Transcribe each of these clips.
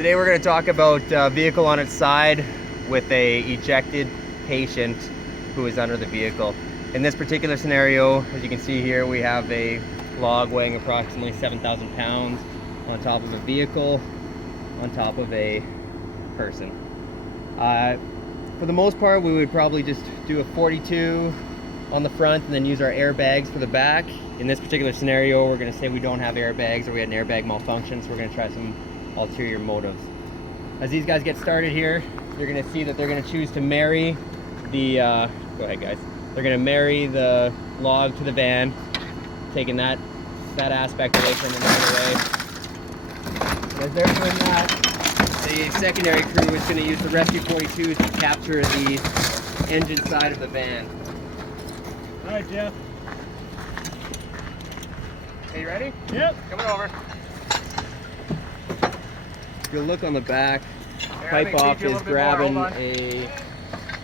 Today we're going to talk about vehicle on its side with a ejected patient who is under the vehicle. In this particular scenario, as you can see here, we have a log weighing approximately 7,000 pounds on top of a vehicle, on top of a person. For the most part, we would probably just do a 42 on the front and then use our airbags for the back. In this particular scenario, we're going to say we don't have airbags or we had an airbag malfunction, so we're going to try some ulterior motives. As these guys get started here, you're going to see that they're going to choose to marry the, go ahead guys, they're going to marry the log to the van, taking that aspect away from them right away. As they're doing that, the secondary crew is going to use the rescue 42s to capture the engine side of the van. All right, Jeff. Hey, you ready? Yep. Coming over. You'll look on the back. Pipe off is grabbing a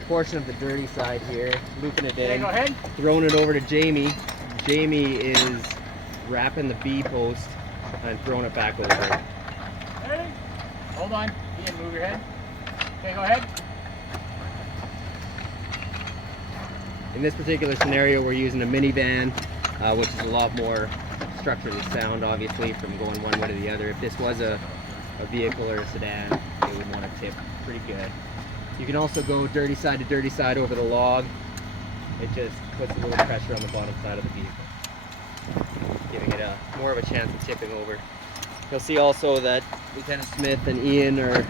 portion of the dirty side here, looping it in, Go ahead. throwing it over to Jamie. Jamie is wrapping the B post and throwing it back over. Hey. Hold on. Ian, move your head. Okay, go ahead. In this particular scenario, we're using a minivan, which is a lot more structurally sound, obviously, from going one way to the other. If this was a vehicle or a sedan, it would want to tip pretty good. You can also go dirty side to dirty side over the log. It just puts a little pressure on the bottom side of the vehicle, giving it more of a chance of tipping over. You'll see also that Lieutenant Smith and Ian are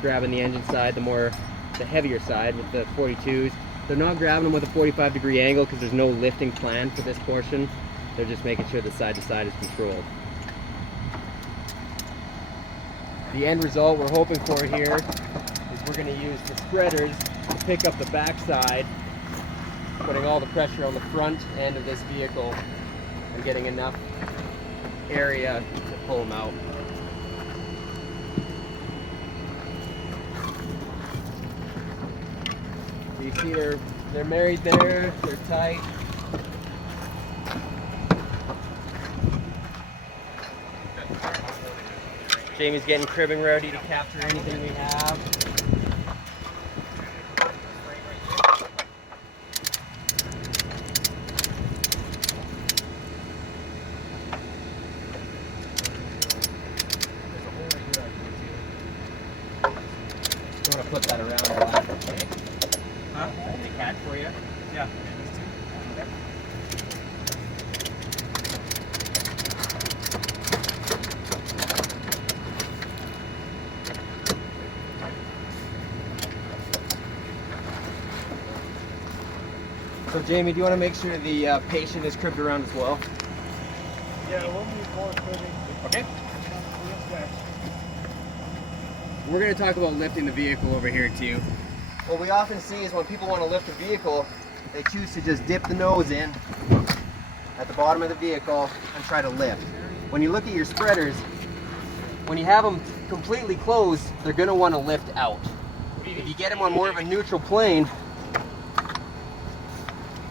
grabbing the engine side, the heavier side with the 42s. They're not grabbing them with a 45-degree angle because there's no lifting plan for this portion. They're just making sure the side to side is controlled. The end result we're hoping for here is we're going to use the spreaders to pick up the back side, putting all the pressure on the front end of this vehicle and getting enough area to pull them out. You see they're married there, they're tight. Jamie's getting cribbing ready to capture anything we have. I'm going to flip that around a lot, okay? Huh? They catch for you? Yeah. So Jamie, do you want to make sure the patient is cribbed around as well? Yeah, we'll need more cribbing. Okay. We're going to talk about lifting the vehicle over here too. What we often see is when people want to lift a vehicle, they choose to just dip the nose in at the bottom of the vehicle and try to lift. When you look at your spreaders, when you have them completely closed, they're going to want to lift out. If you get them on more of a neutral plane,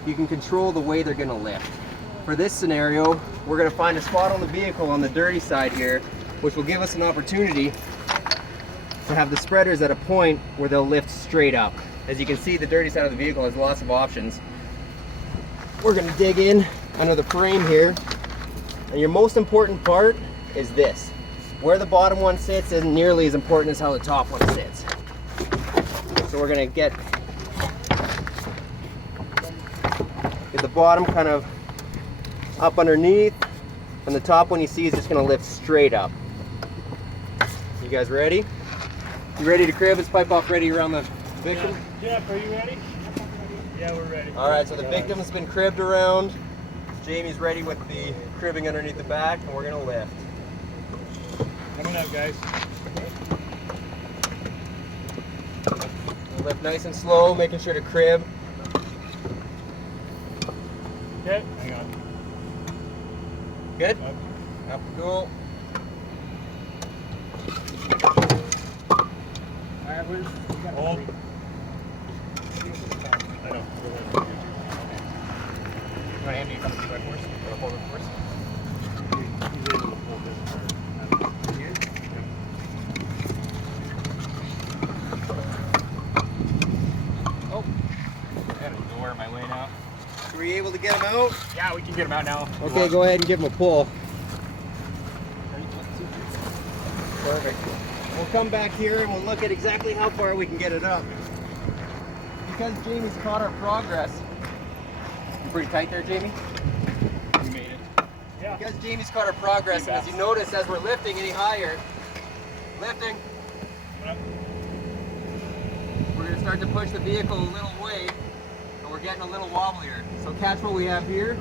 you can control the way they're going to lift. For this scenario, we're going to find a spot on the vehicle on the dirty side here, which will give us an opportunity to have the spreaders at a point where they'll lift straight up. As you can see, the dirty side of the vehicle has lots of options. We're going to dig in under the frame here, and your most important part is this. Where the bottom one sits isn't nearly as important as how the top one sits. So we're going to get the bottom kind of up underneath, and the top one you see is just going to lift straight up. You guys ready? You ready to crib? Is pipe off ready around the victim? Jeff, are you ready? Yeah, we're ready. All right, so the victim's been cribbed around. Jamie's ready with the cribbing underneath the back, and we're going to lift. Coming up, guys. We'll lift nice and slow, making sure to crib. Okay, hang on. Good? Up. Up we go. Hold. I know. You want to hand me a couple of first? Or hold it first? He's able to hold this part. get them out? Yeah, we can get them out now. Okay, go ahead and give them a pull. Perfect. We'll come back here and we'll look at exactly how far we can get it up. Because Jamie's caught our progress. You pretty tight there, Jamie? We made it. Yeah. Because Jamie's caught our progress, and as you notice, as we're lifting any higher, lifting, we're going to start to push the vehicle a little way, and we're getting a little wobblier. So catch what we have here.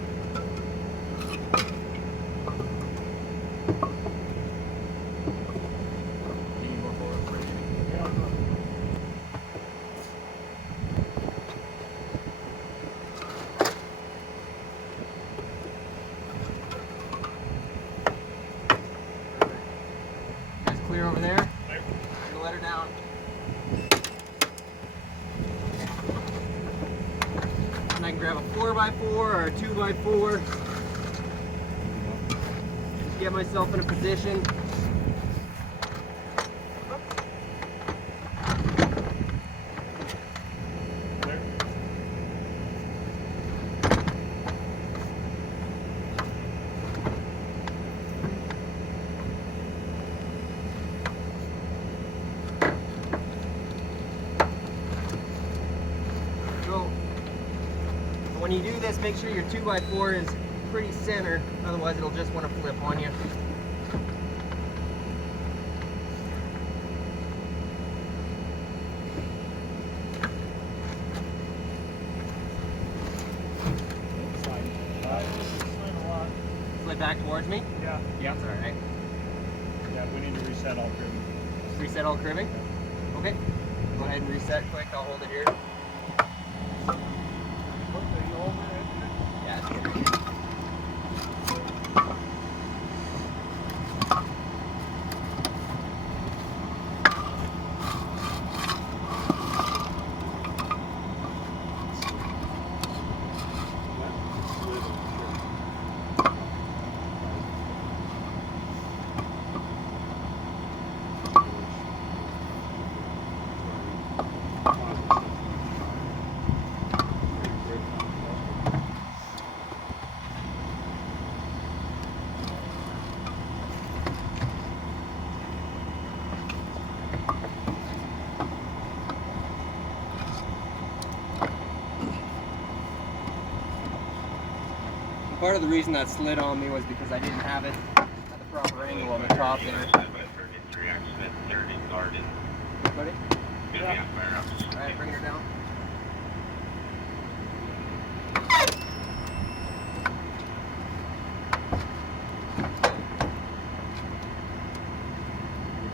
Clear over there. Let her down. And I can grab a 4x4 or a 2x4. Just get myself in a position. When you do this, make sure your 2x4 is pretty center, otherwise it'll just want to flip on you. Slide back towards me? Yeah. Yeah, that's alright. Yeah, we need to reset all cribbing. Reset all cribbing? Yeah. Okay. Go ahead and reset quick, I'll hold it here. Yeah, it's good. Part of the reason that slid on me was because I didn't have it at the proper angle on the top there. Ready? Yeah. Alright, bring her down.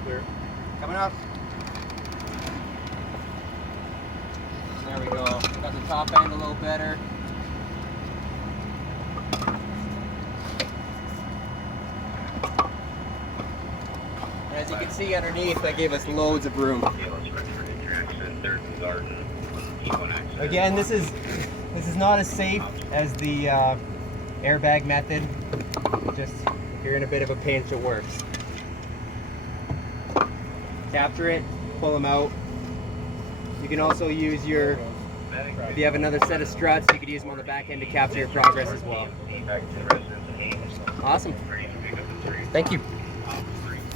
Clear. Coming up. There we go. Got the top end a little better. As you can see underneath, that gave us loads of room. Again, this is not as safe as the airbag method. Just if you're in a bit of a pinch, it works. Capture it, pull them out. You can also use your, if you have another set of struts, you could use them on the back end to capture your progress as well. Awesome. Thank you.